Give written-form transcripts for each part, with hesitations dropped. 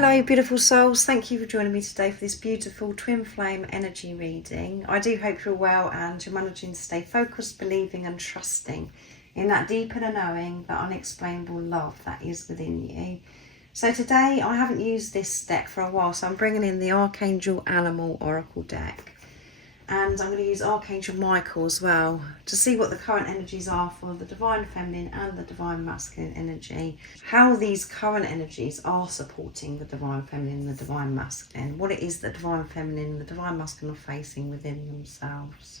Hello beautiful souls, thank you for joining me today for this beautiful twin flame energy reading. I do hope you're well and you're managing to stay focused, believing and trusting in that deep inner knowing, that unexplainable love that is within you. So today I haven't used this deck for a while, so I'm bringing in the Archangel Animal Oracle deck. And I'm going to use Archangel Michael as well to see what the current energies are for the Divine Feminine and the Divine Masculine energy. How these current energies are supporting the Divine Feminine and the Divine Masculine. What it is the Divine Feminine and the Divine Masculine are facing within themselves.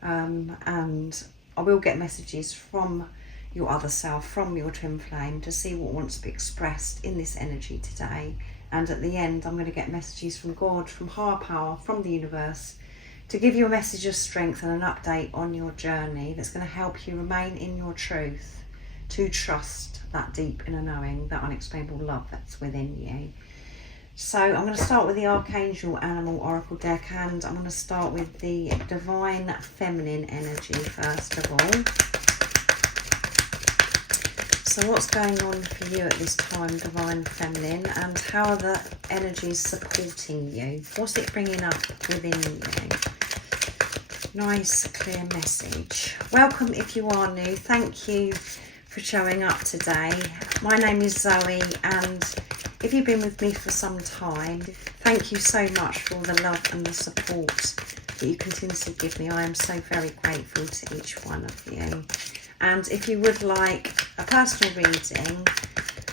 And I will get messages from your other self, from your twin flame, to see what wants to be expressed in this energy today. And at the end, I'm going to get messages from God, from higher power, from the universe, to give you a message of strength and an update on your journey that's going to help you remain in your truth, to trust that deep inner knowing, that unexplainable love that's within you. So I'm going to start with the Archangel Animal Oracle deck, and I'm going to start with the Divine Feminine energy first of all. So what's going on for you at this time, Divine Feminine, and how are the energies supporting you? What's it bringing up within you? Nice, clear message. Welcome if you are new. Thank you for showing up today. My name is Zoe, and if you've been with me for some time, thank you so much for all the love and the support that you continuously give me. I am so very grateful to each one of you. And if you would like a personal reading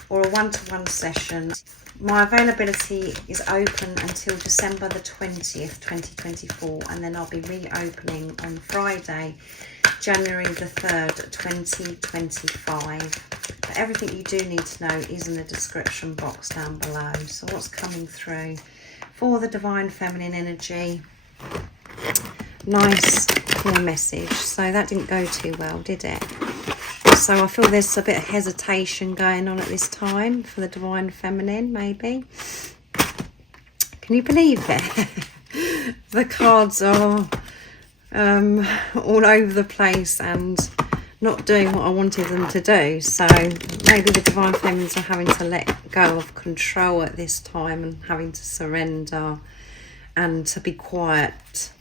or a one-to-one session, my availability is open until December the 20th, 2024, and then I'll be reopening on Friday, January the 3rd, 2025. But everything you do need to know is in the description box down below. So what's coming through for the Divine Feminine energy? Nice, clear message. So that didn't go too well, did it? So I feel there's a bit of hesitation going on at this time for the Divine Feminine, maybe. Can you believe it? The cards are all over the place and not doing what I wanted them to do. So maybe the Divine Feminines are having to let go of control at this time and having to surrender and to be quiet,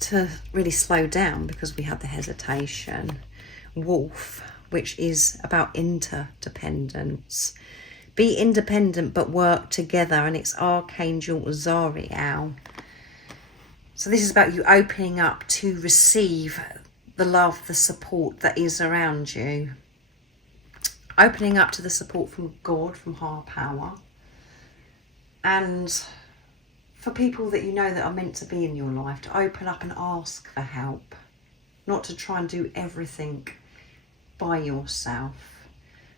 to really slow down, because we had the hesitation. Wolf, which is about interdependence. Be independent but work together, and it's Archangel Zariel. So this is about you opening up to receive the love, the support that is around you. Opening up to the support from God, from higher power. And for people that you know that are meant to be in your life, to open up and ask for help. Not to try and do everything by yourself.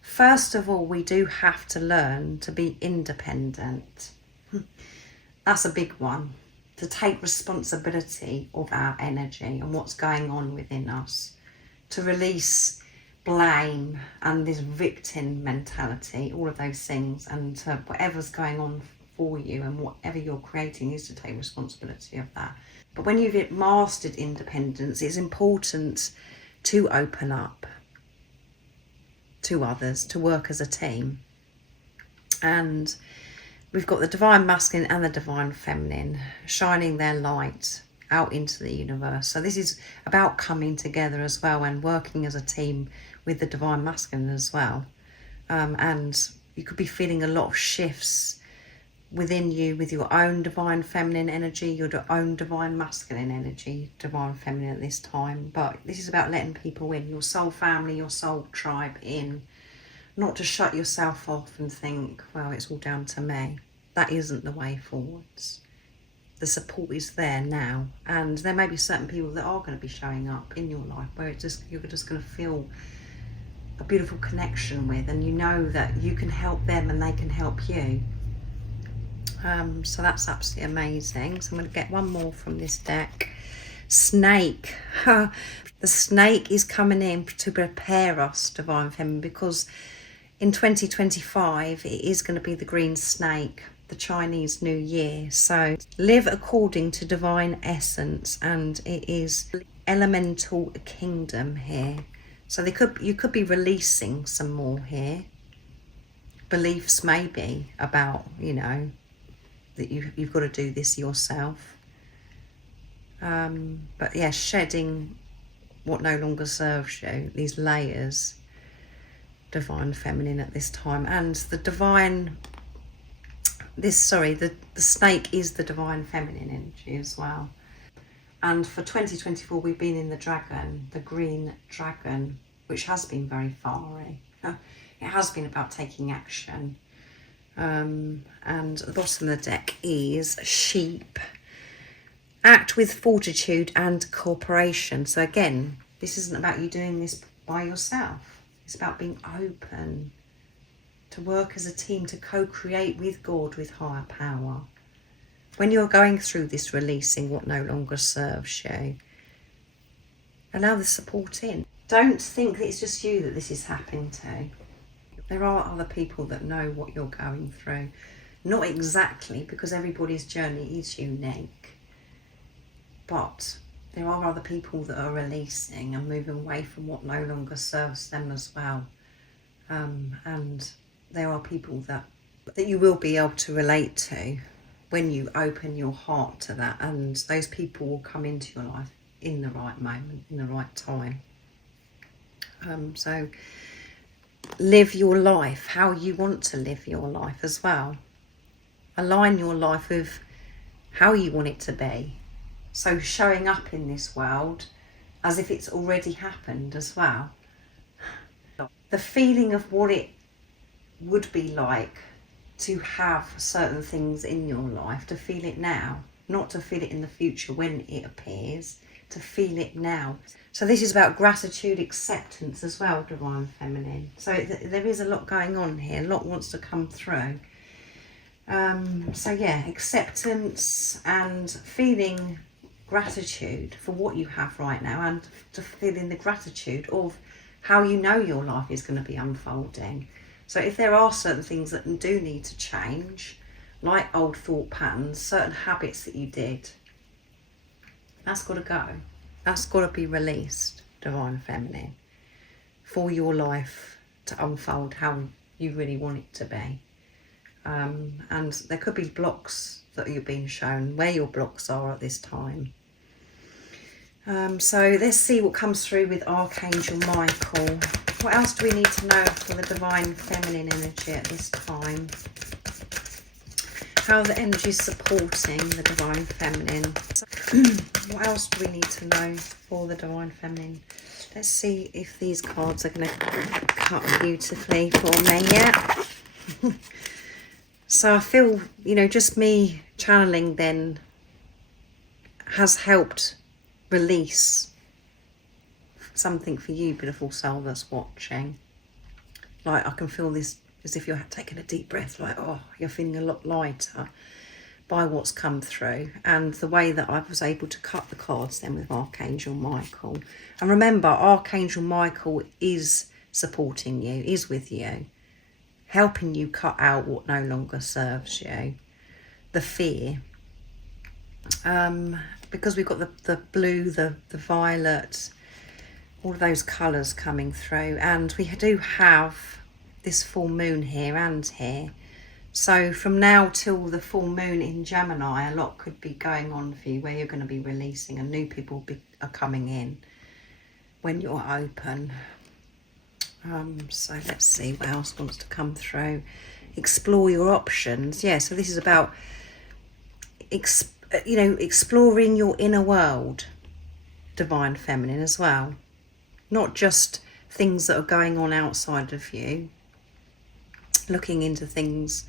First of all, we do have to learn to be independent. That's a big one. To take responsibility of our energy and what's going on within us. To release blame and this victim mentality, all of those things, and whatever's going on for you and whatever you're creating is to take responsibility of that. But when you've mastered independence, it's important to open up to others, to work as a team. And we've got the Divine Masculine and the Divine Feminine shining their light out into the universe. So this is about coming together as well and working as a team with the Divine Masculine as well. And you could be feeling a lot of shifts within you with your own Divine Feminine energy, your own Divine Masculine energy, Divine Feminine at this time. But this is about letting people in, your soul family, your soul tribe in. Not to shut yourself off and think, well, it's all down to me. That isn't the way forwards. The support is there now. And there may be certain people that are going to be showing up in your life where you're just going to feel a beautiful connection with, and you know that you can help them and they can help you. So that's absolutely amazing. So I'm going to get one more from this deck. Snake. The snake is coming in to prepare us, Divine Feminine, because in 2025 it is going to be the green snake, the Chinese New Year. So live according to divine essence, and it is elemental kingdom here. So you could be releasing some more here. beliefs maybe about, you know, that you've got to do this yourself. But yeah, shedding what no longer serves you, these layers, divine feminine at this time. And the divine, the snake is the divine feminine energy as well. And for 2024, we've been in the dragon, the green dragon, which has been very fiery. It has been about taking action. And at the bottom of the deck is sheep. Act with fortitude and cooperation. So again, this isn't about you doing this by yourself. It's about being open to work as a team, to co-create with God, with higher power. When you're going through this releasing what no longer serves you, allow the support in. Don't think that it's just you that this is happening to. There are other people that know what you're going through. Not exactly, because everybody's journey is unique. But there are other people that are releasing and moving away from what no longer serves them as well. And there are people that you will be able to relate to when you open your heart to that. And those people will come into your life in the right moment, in the right time. So live your life how you want to live your life as well. Align your life with how you want it to be. So showing up in this world as if it's already happened as well. The feeling of what it would be like to have certain things in your life, to feel it now, not to feel it in the future when it appears, to feel it now. So this is about gratitude, acceptance as well, divine feminine. So there is a lot going on here, a lot wants to come through. So yeah, acceptance and feeling gratitude for what you have right now, and to feeling the gratitude of how you know your life is going to be unfolding. So if there are certain things that do need to change, like old thought patterns, certain habits that you did, that's got to go. That's got to be released, divine feminine, for your life to unfold how you really want it to be. And there could be blocks that you're being shown, where your blocks are at this time. So let's see what comes through with Archangel Michael. What else do we need to know for the divine feminine energy at this time? How the energy is supporting the divine feminine. What else do we need to know for the divine feminine? Let's see if these cards are going to cut beautifully for me. Yeah. So I feel, you know, just me channeling then has helped release something for you, beautiful soul that's watching. Like I can feel this as if you're taking a deep breath, like, oh, you're feeling a lot lighter by what's come through. And the way that I was able to cut the cards then with Archangel Michael. And remember, Archangel Michael is supporting you, is with you, helping you cut out what no longer serves you, the fear. Because we've got the blue, the violet, all of those colours coming through. And we do have this full moon here and here. So from now till the full moon in Gemini, a lot could be going on for you where you're going to be releasing and new people are coming in when you're open. So let's see what else wants to come through. Explore your options. Yeah, so this is about exploring your inner world, divine feminine as well. Not just things that are going on outside of you. Looking into things,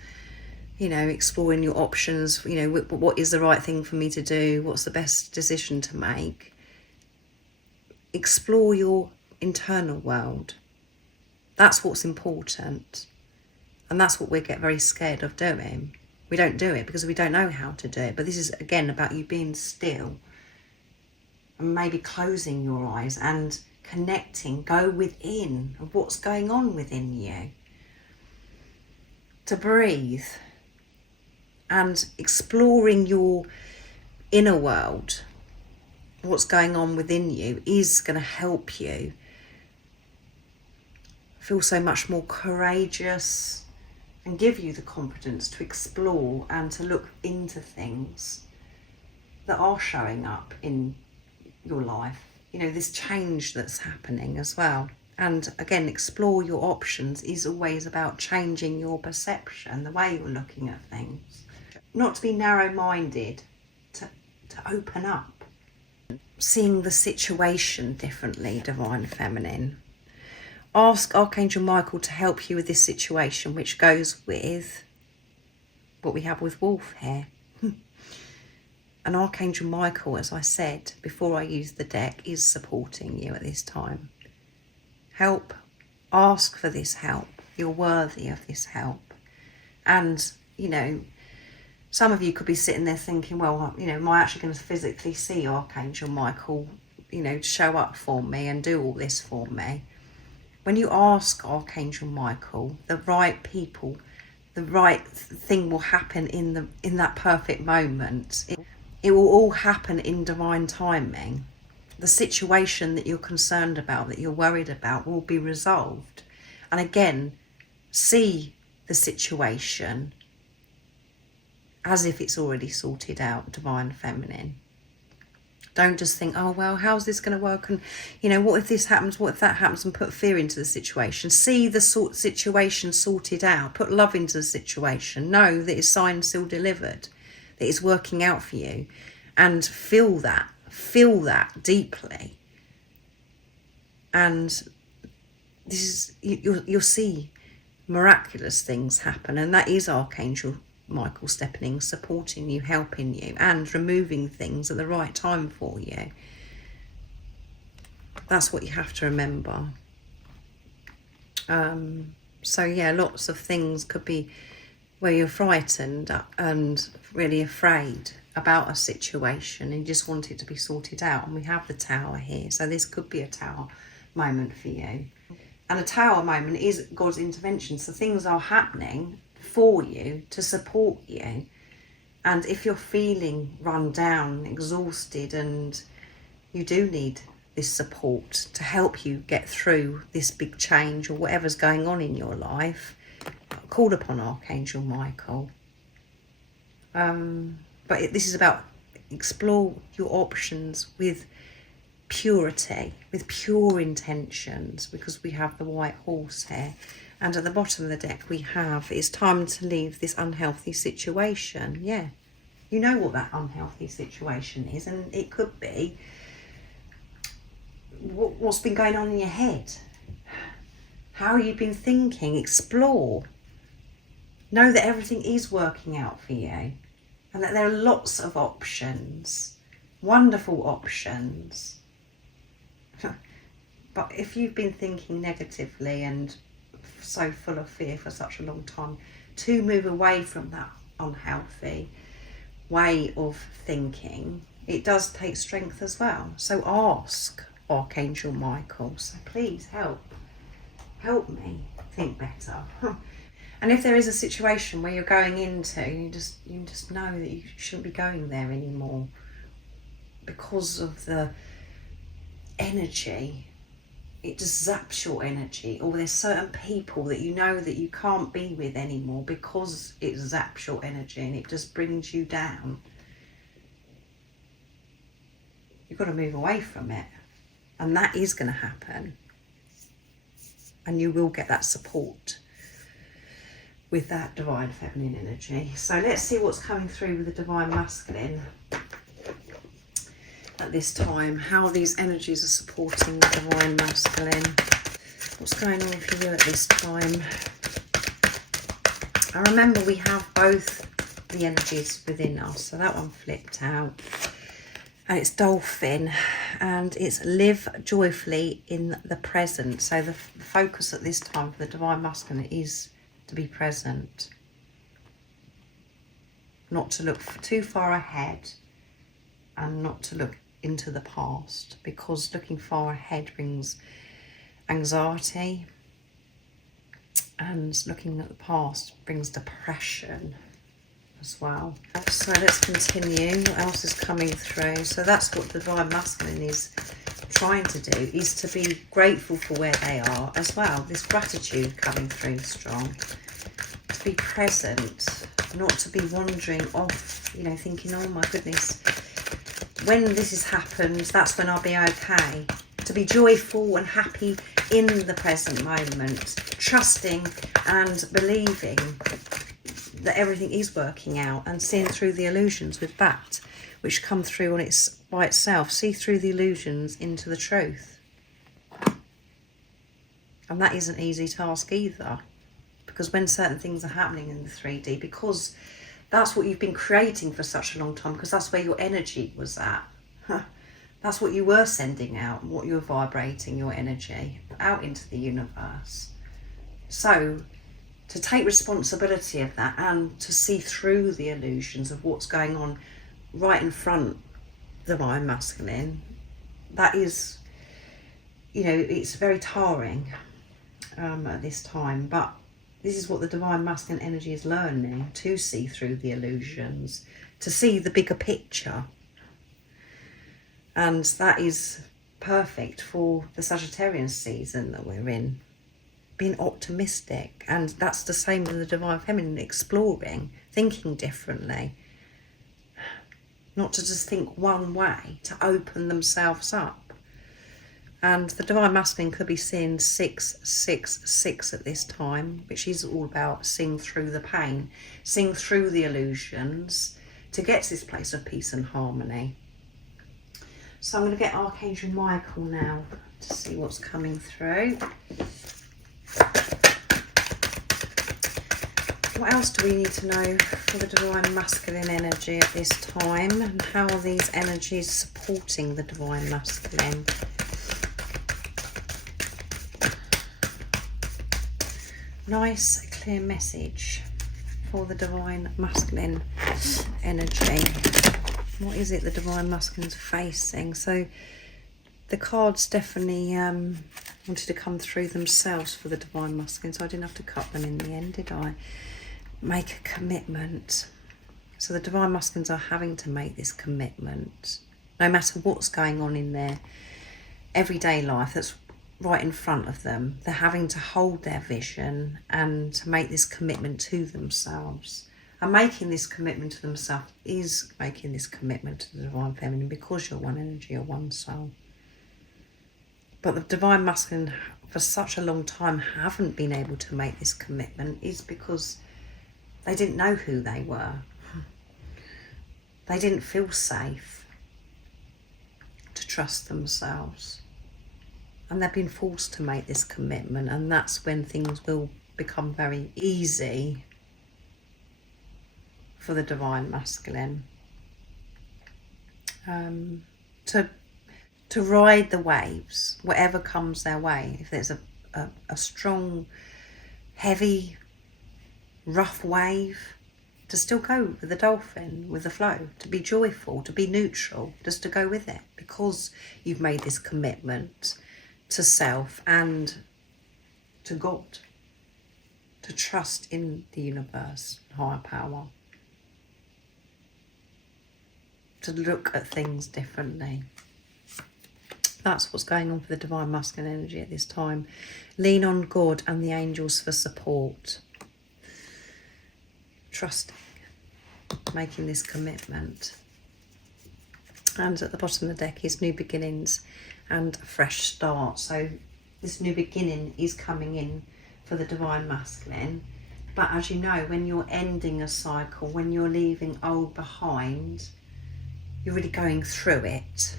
you know, exploring your options, you know, what is the right thing for me to do? What's the best decision to make? Explore your internal world. That's what's important. And that's what we get very scared of doing. We don't do it because we don't know how to do it. But this is, again, about you being still and maybe closing your eyes and connecting, go within of what's going on within you. To breathe and exploring your inner world, what's going on within you, is going to help you feel so much more courageous, and give you the confidence to explore and to look into things that are showing up in your life. You know, this change that's happening as well. And again, explore your options is always about changing your perception, the way you're looking at things. Not to be narrow-minded, to open up. Seeing the situation differently, Divine Feminine. Ask Archangel Michael to help you with this situation, which goes with what we have with Wolf here. And Archangel Michael, as I said before I used the deck, is supporting you at this time. Help. Ask for this help. You're worthy of this help. And, you know, some of you could be sitting there thinking, well, you know, am I actually going to physically see Archangel Michael, you know, show up for me and do all this for me? When you ask Archangel Michael, the right people, the right thing will happen in that perfect moment. It will all happen in divine timing. The situation that you're concerned about, that you're worried about, will be resolved. And again, see the situation as if it's already sorted out, Divine Feminine. Don't just think, oh, well, how's this going to work? And, you know, what if this happens? What if that happens? And put fear into the situation. See the situation sorted out. Put love into the situation. Know that it's signed, sealed, delivered. That it's working out for you. And feel that. Feel that deeply. And this is, you'll see miraculous things happen. And that is Archangel Michael stepping in, supporting you, helping you, and removing things at the right time for you. That's what you have to remember. So yeah, lots of things could be where you're frightened and really afraid about a situation and you just want it to be sorted out. And we have the Tower here, so this could be a Tower moment for you. And a Tower moment is God's intervention, so things are happening for you to support you. And if you're feeling run down, exhausted, and you do need this support to help you get through this big change or whatever's going on in your life, call upon Archangel Michael. But this is about explore your options with purity, with pure intentions, because we have the White Horse here. And at the bottom of the deck we have, it's time to leave this unhealthy situation. Yeah, you know what that unhealthy situation is, and it could be what's been going on in your head. How you've been thinking. Explore. Know that everything is working out for you, and that there are lots of options, wonderful options. But if you've been thinking negatively and so full of fear for such a long time, to move away from that unhealthy way of thinking, it does take strength as well. So ask Archangel Michael, so please help me think better. And if there is a situation where you're going into, you just know that you shouldn't be going there anymore because of the energy. It just zaps your energy, or there's certain people that you know that you can't be with anymore because it zaps your energy and it just brings you down. You've got to move away from it, and that is going to happen, and you will get that support with that Divine Feminine energy. So let's see what's coming through with the Divine Masculine at this time, how these energies are supporting the Divine Masculine. What's going on for you at this time? I remember we have both the energies within us, so that one flipped out, and it's Dolphin, and it's live joyfully in the present. So the focus at this time for the Divine Masculine is to be present, not to look too far ahead, and not to look into the past, because looking far ahead brings anxiety, and looking at the past brings depression as well. So let's continue. What else is coming through? So that's what the Divine Masculine is trying to do, is to be grateful for where they are as well. This gratitude coming through strong. to be present, not to be wandering off, you know, thinking, oh my goodness, when this has happened, that's when I'll be okay. To be joyful and happy in the present moment, trusting and believing that everything is working out, and seeing through the illusions with that which come through on by itself. See through the illusions into the truth. And that isn't an easy task either, because when certain things are happening in the 3D, because that's what you've been creating for such a long time, because that's where your energy was at. That's what you were sending out, what you were vibrating, your energy out into the universe. So to take responsibility of that and to see through the illusions of what's going on right in front, the Divine Masculine, that is, you know, it's very tiring at this time. But this is what the Divine Masculine energy is learning, to see through the illusions, to see the bigger picture. And that is perfect for the Sagittarian season that we're in. Being optimistic. And that's the same with the Divine Feminine, exploring, thinking differently. Not to just think one way, to open themselves up. And the Divine Masculine could be seeing 666 at this time, which is all about seeing through the pain, seeing through the illusions, to get to this place of peace and harmony. So I'm going to get Archangel Michael now to see what's coming through. What else do we need to know for the Divine Masculine energy at this time? And how are these energies supporting the Divine Masculine? Nice, clear message for the Divine Masculine energy. What is it the Divine Masculine's facing? So the cards definitely wanted to come through themselves for the Divine Masculine, so I didn't have to cut them in the end, did I? Make a commitment. So the Divine Masculines are having to make this commitment, no matter what's going on in their everyday life that's right in front of them. They're having to hold their vision and to make this commitment to themselves. And making this commitment to themselves is making this commitment to the Divine Feminine, because you're one energy or one soul. But the Divine Masculine for such a long time haven't been able to make this commitment is because they didn't know who they were. They didn't feel safe to trust themselves. And they've been forced to make this commitment, and that's when things will become very easy for the Divine Masculine. To ride the waves, whatever comes their way. If there's a strong, heavy, rough wave, to still go with the dolphin, with the flow, to be joyful, to be neutral, just to go with it, because you've made this commitment to self and to God, to trust in the universe, higher power, to look at things differently. That's what's going on for the Divine Masculine energy at this time. Lean on God and the angels for support. Trusting, making this commitment. And at the bottom of the deck is new beginnings and a fresh start. So this new beginning is coming in for the Divine Masculine. But as you know, when you're ending a cycle, when you're leaving old behind, you're really going through it.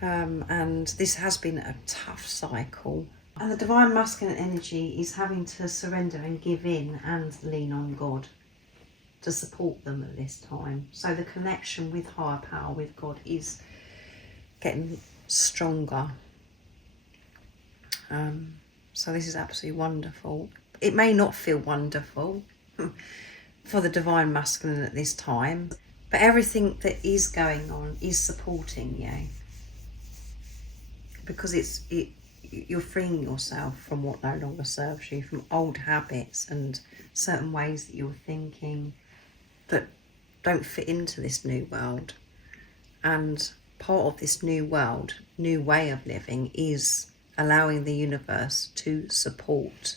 And this has been a tough cycle. And the Divine Masculine energy is having to surrender and give in and lean on God to support them at this time. So the connection with higher power, with God, is getting stronger. So this is absolutely wonderful. It may not feel wonderful for the Divine Masculine at this time, but everything that is going on is supporting you, because you're freeing yourself from what no longer serves you, from old habits and certain ways that you're thinking that don't fit into this new world. And part of this new world, new way of living, is allowing the universe to support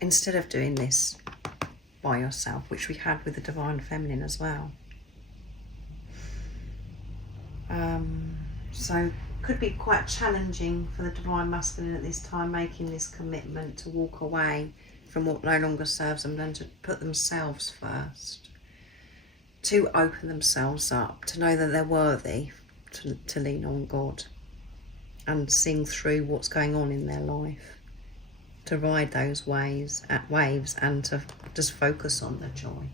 instead of doing this by yourself, which we had with the Divine Feminine as well. So could be quite challenging for the Divine Masculine at this time, making this commitment to walk away from what no longer serves them and to put themselves first, to open themselves up, to know that they're worthy, to lean on God and sing through what's going on in their life, to ride those waves and to just focus on the joy.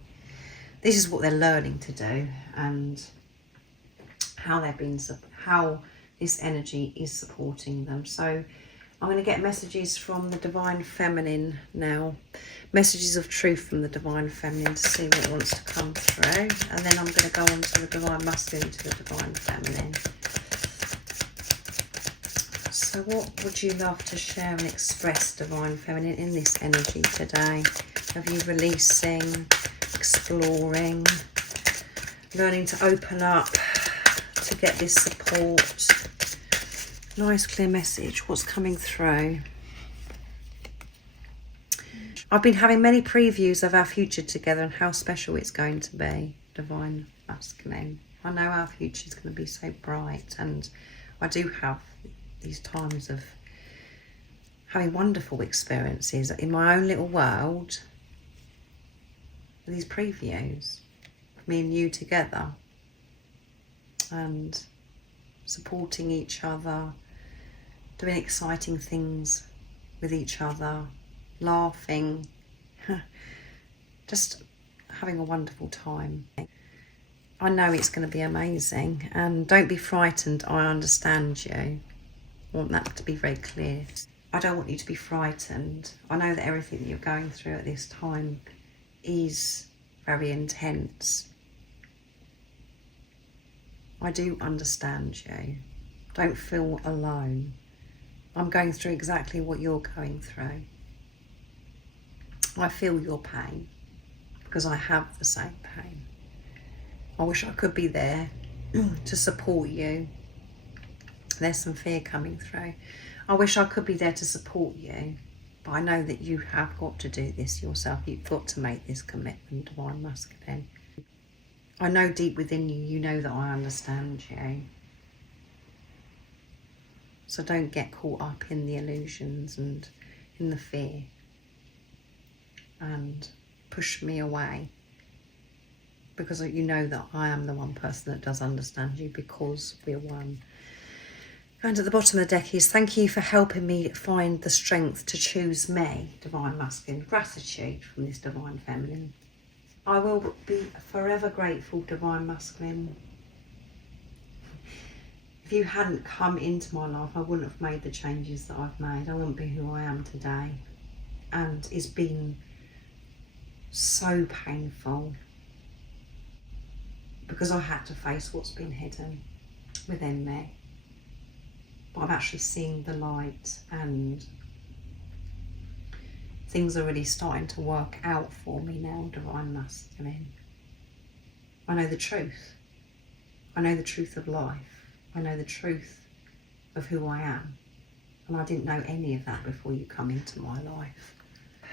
This is what they're learning to do, and how this energy is supporting them. So I'm going to get messages from the Divine Feminine now, messages of truth from the Divine Feminine, to see what wants to come through, and then I'm going to go on to the Divine Masculine, to the Divine Feminine. So what would you love to share and express, Divine Feminine, in this energy today? Have you releasing, exploring, learning to open up, to get this support? Nice clear message. What's coming through? I've been having many previews of our future together and how special it's going to be, Divine Masculine. I know our future is going to be so bright, and I do have these times of having wonderful experiences in my own little world. These previews, me and you together, and supporting each other, doing exciting things with each other, laughing, just having a wonderful time. I know it's going to be amazing, and don't be frightened. I understand you. I want that to be very clear. I don't want you to be frightened. I know that everything that you're going through at this time is very intense. I do understand you. Don't feel alone. I'm going through exactly what you're going through. I feel your pain because I have the same pain. I wish I could be there to support you. There's some fear coming through. I wish I could be there to support you, but I know that you have got to do this yourself. You've got to make this commitment, Divine Masculine. I know deep within you, you know that I understand you. So don't get caught up in the illusions and in the fear and push me away, because you know that I am the one person that does understand you, because we're one. And at the bottom of the deck is, thank you for helping me find the strength to choose me, Divine Masculine. Gratitude from this Divine Feminine. I will be forever grateful, Divine Masculine. If you hadn't come into my life, I wouldn't have made the changes that I've made. I wouldn't be who I am today. And it's been so painful, because I had to face what's been hidden within me. But I've actually seen the light, and things are really starting to work out for me now, Divine Masculine. I know the truth. I know the truth of life. I know the truth of who I am. And I didn't know any of that before you come into my life.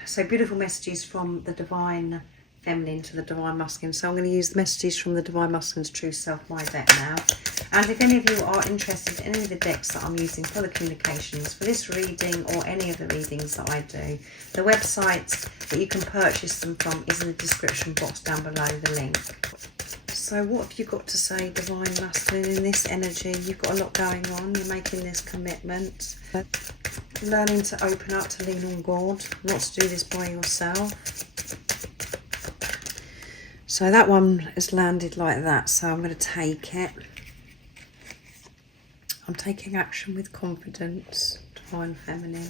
So beautiful messages from the Divine Feminine to the Divine Masculine. So I'm going to use the messages from the Divine Masculine's True Self, my deck now. And if any of you are interested in any of the decks that I'm using for the communications, for this reading or any of the readings that I do, the website that you can purchase them from is in the description box down below, the link. So what have you got to say, Divine Masculine, in this energy? You've got a lot going on. You're making this commitment. Learning to open up, to lean on God, not to do this by yourself. So that one has landed like that, so I'm going to take it. I'm taking action with confidence, Divine Feminine.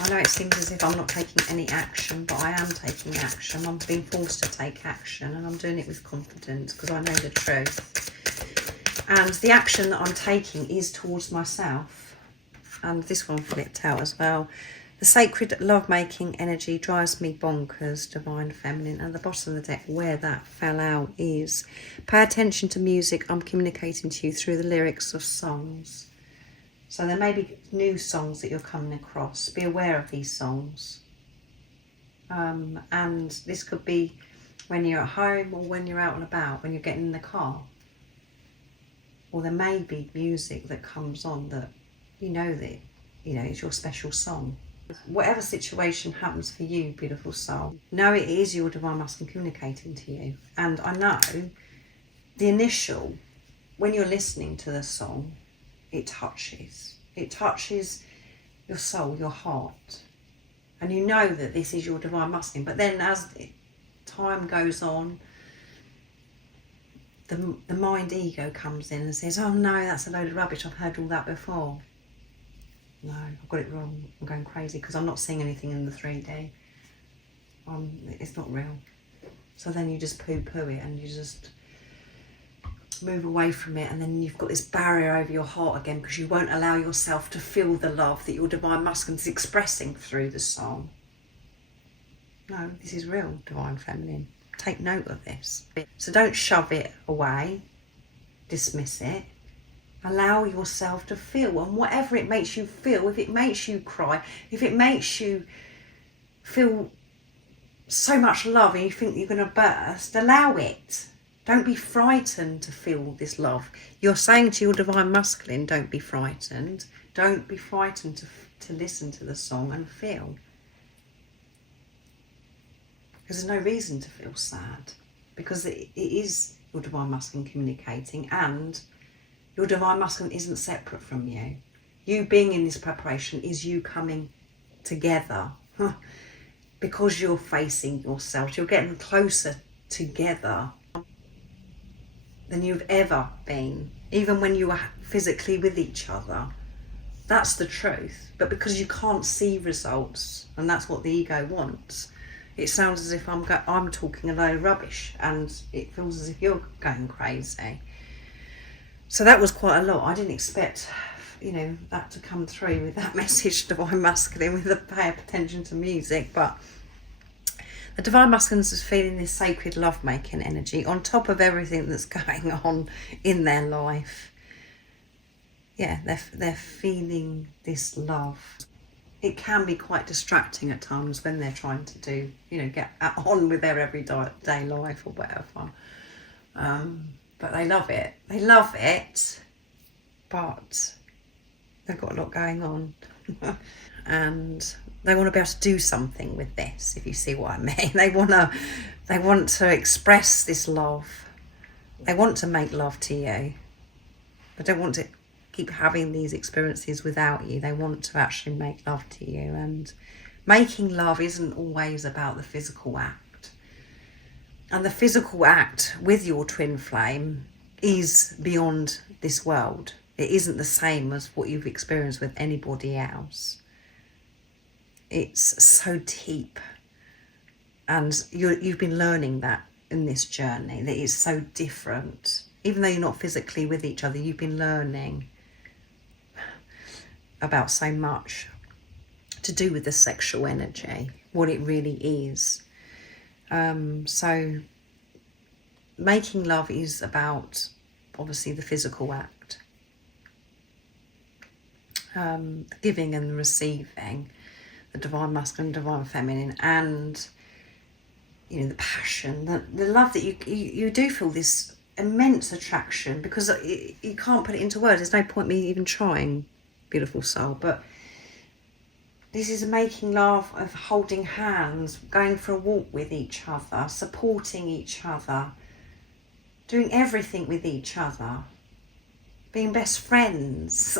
I know it seems as if I'm not taking any action, but I am taking action. I'm being forced to take action, and I'm doing it with confidence because I know the truth. And the action that I'm taking is towards myself. And this one flipped out as well. The sacred love-making energy drives me bonkers, Divine Feminine. And the bottom of the deck, where that fell out, is pay attention to music. I'm communicating to you through the lyrics of songs. So there may be new songs that you're coming across. Be aware of these songs. And this could be when you're at home or when you're out and about, when you're getting in the car. Or there may be music that comes on that you know that, you know, it's your special song. Whatever situation happens for you, beautiful soul, know it is your divine masculine communicating to you. And I know the initial, when you're listening to the song, it touches your soul, your heart. And you know that this is your divine masculine. But then as time goes on, the mind ego comes in and says, oh no, that's a load of rubbish, I've heard all that before. No, I've got it wrong, I'm going crazy because I'm not seeing anything in the 3D. It's not real. So then you just poo-poo it and you just move away from it, and then you've got this barrier over your heart again because you won't allow yourself to feel the love that your divine masculine is expressing through the song. No, this is real, divine feminine. Take note of this. So don't shove it away, dismiss it. Allow yourself to feel, and whatever it makes you feel, if it makes you cry, if it makes you feel so much love and you think you're going to burst, allow it. Don't be frightened to feel this love. You're saying to your divine masculine, don't be frightened. Don't be frightened to listen to the song and feel. Because there's no reason to feel sad. Because it is your divine masculine communicating, and your divine masculine isn't separate from you. You being in this preparation is you coming together. Because you're facing yourself. You're getting closer together than you've ever been, even when you were physically with each other. That's the truth. But because you can't see results, and that's what the ego wants, it sounds as if I'm talking a load of rubbish, and it feels as if you're going crazy. So that was quite a lot. I didn't expect, you know, that to come through with that message, divine masculine, with the pay attention to music. But the divine masculine is feeling this sacred love-making energy on top of everything that's going on in their life. Yeah, they're feeling this love. It can be quite distracting at times when they're trying to do, you know, get on with their everyday life or whatever. But they love it. They love it, but they've got a lot going on. And they want to be able to do something with this, if you see what I mean. They want to express this love. They want to make love to you. They don't want to keep having these experiences without you. They want to actually make love to you. And making love isn't always about the physical act. And the physical act with your twin flame is beyond this world. It isn't the same as what you've experienced with anybody else. It's so deep, and you've been learning that in this journey, that it's so different. Even though you're not physically with each other, you've been learning about so much to do with the sexual energy, what it really is. So making love is about, obviously, the physical act, giving and receiving, the divine masculine, divine feminine, and, you know, the passion, the love that you do feel this immense attraction, because you can't put it into words. There's no point me even trying, beautiful soul. But this is making love of holding hands, going for a walk with each other, supporting each other, doing everything with each other, being best friends.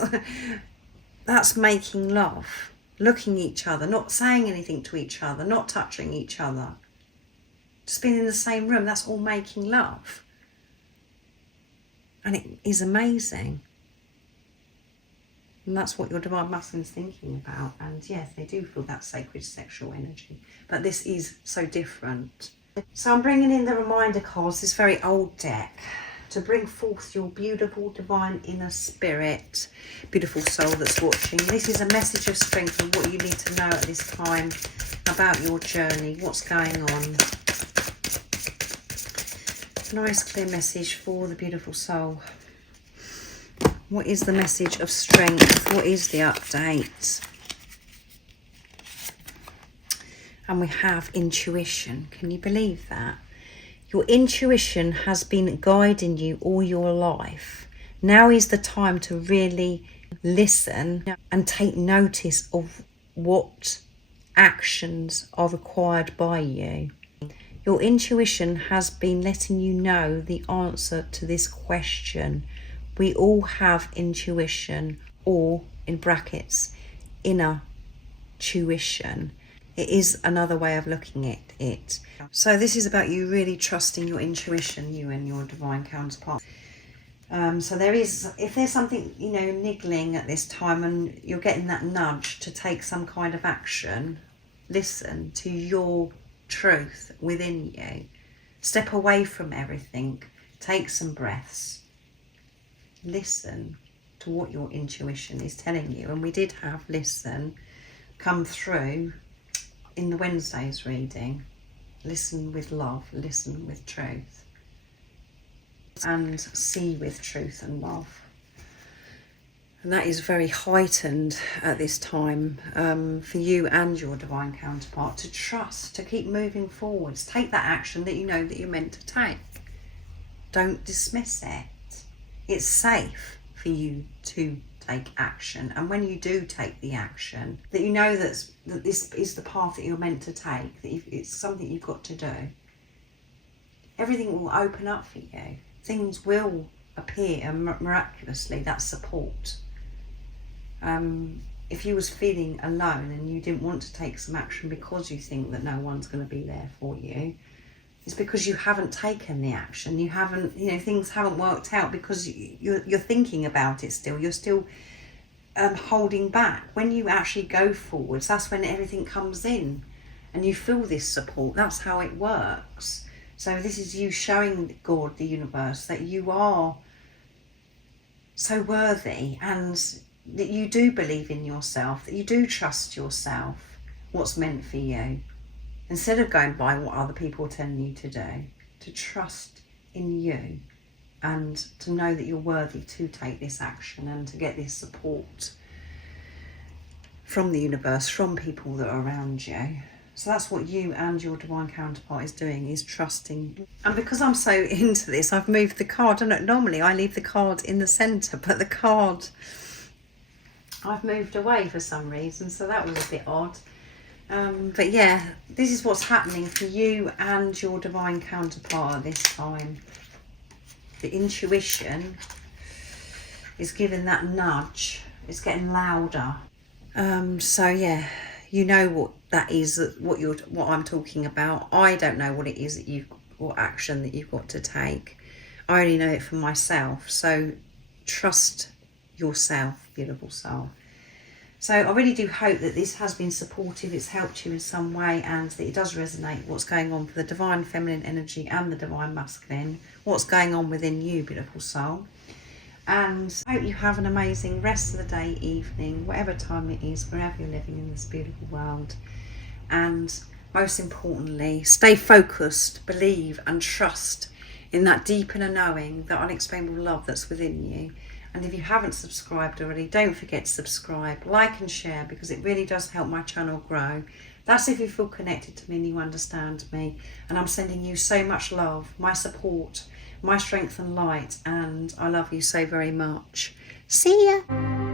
That's making love. Looking each other, not saying anything to each other, not touching each other, just being in the same room. That's all making love. And it is amazing. And that's what your divine masculine is thinking about. And yes, they do feel that sacred sexual energy. But this is so different. So I'm bringing in the reminder cards, this very old deck, to bring forth your beautiful divine inner spirit, beautiful soul that's watching. This is a message of strength of what you need to know at this time about your journey, what's going on. Nice clear message for the beautiful soul. What is the message of strength? What is the update? And we have intuition. Can you believe that? Your intuition has been guiding you all your life. Now is the time to really listen and take notice of what actions are required by you. Your intuition has been letting you know the answer to this question. We all have intuition, or in brackets, inner tuition. It is another way of looking at it. So this is about you really trusting your intuition, you and your divine counterpart. So there is, if there's something, niggling at this time and you're getting that nudge to take some kind of action, listen to your truth within you. Step away from everything. Take some breaths. Listen to what your intuition is telling you. And we did have listen come through in the Wednesday's reading. Listen with love, listen with truth, and see with truth and love. And that is very heightened at this time for you and your divine counterpart, to trust, to keep moving forwards. Take that action that you know that you're meant to take. Don't dismiss it. It's safe for you to take action. And when you do take the action, that you know that this is the path that you're meant to take, that it's something you've got to do, everything will open up for you. Things will appear miraculously, that support. If you was feeling alone and you didn't want to take some action because you think that no one's going to be there for you, it's because you haven't taken the action. You haven't, things haven't worked out because you're thinking about it still. You're still holding back. When you actually go forwards, that's when everything comes in and you feel this support. That's how it works. So this is you showing God, the universe, that you are so worthy and that you do believe in yourself, that you do trust yourself, what's meant for you. Instead of going by what other people are telling you to do, to trust in you and to know that you're worthy to take this action and to get this support from the universe, from people that are around you. So that's what you and your divine counterpart is doing, is trusting. And because I'm so into this, I've moved the card. Normally I leave the card in the centre, but the card I've moved away for some reason, so that was a bit odd. But yeah, this is what's happening for you and your divine counterpart at this time. The intuition is giving that nudge. It's getting louder. So yeah, you know what that is, what I'm talking about. I don't know what it is that what action that you've got to take. I only know it for myself. So trust yourself, beautiful soul. So I really do hope that this has been supportive, it's helped you in some way, and that it does resonate what's going on for the divine feminine energy and the divine masculine, what's going on within you, beautiful soul. And I hope you have an amazing rest of the day, evening, whatever time it is, wherever you're living in this beautiful world. And most importantly, stay focused, believe and trust in that deep inner knowing, that unexplainable love that's within you. And if you haven't subscribed already, don't forget to subscribe, like and share, because it really does help my channel grow. That's if you feel connected to me and you understand me. And I'm sending you so much love, my support, my strength and light, and I love you so very much. See ya.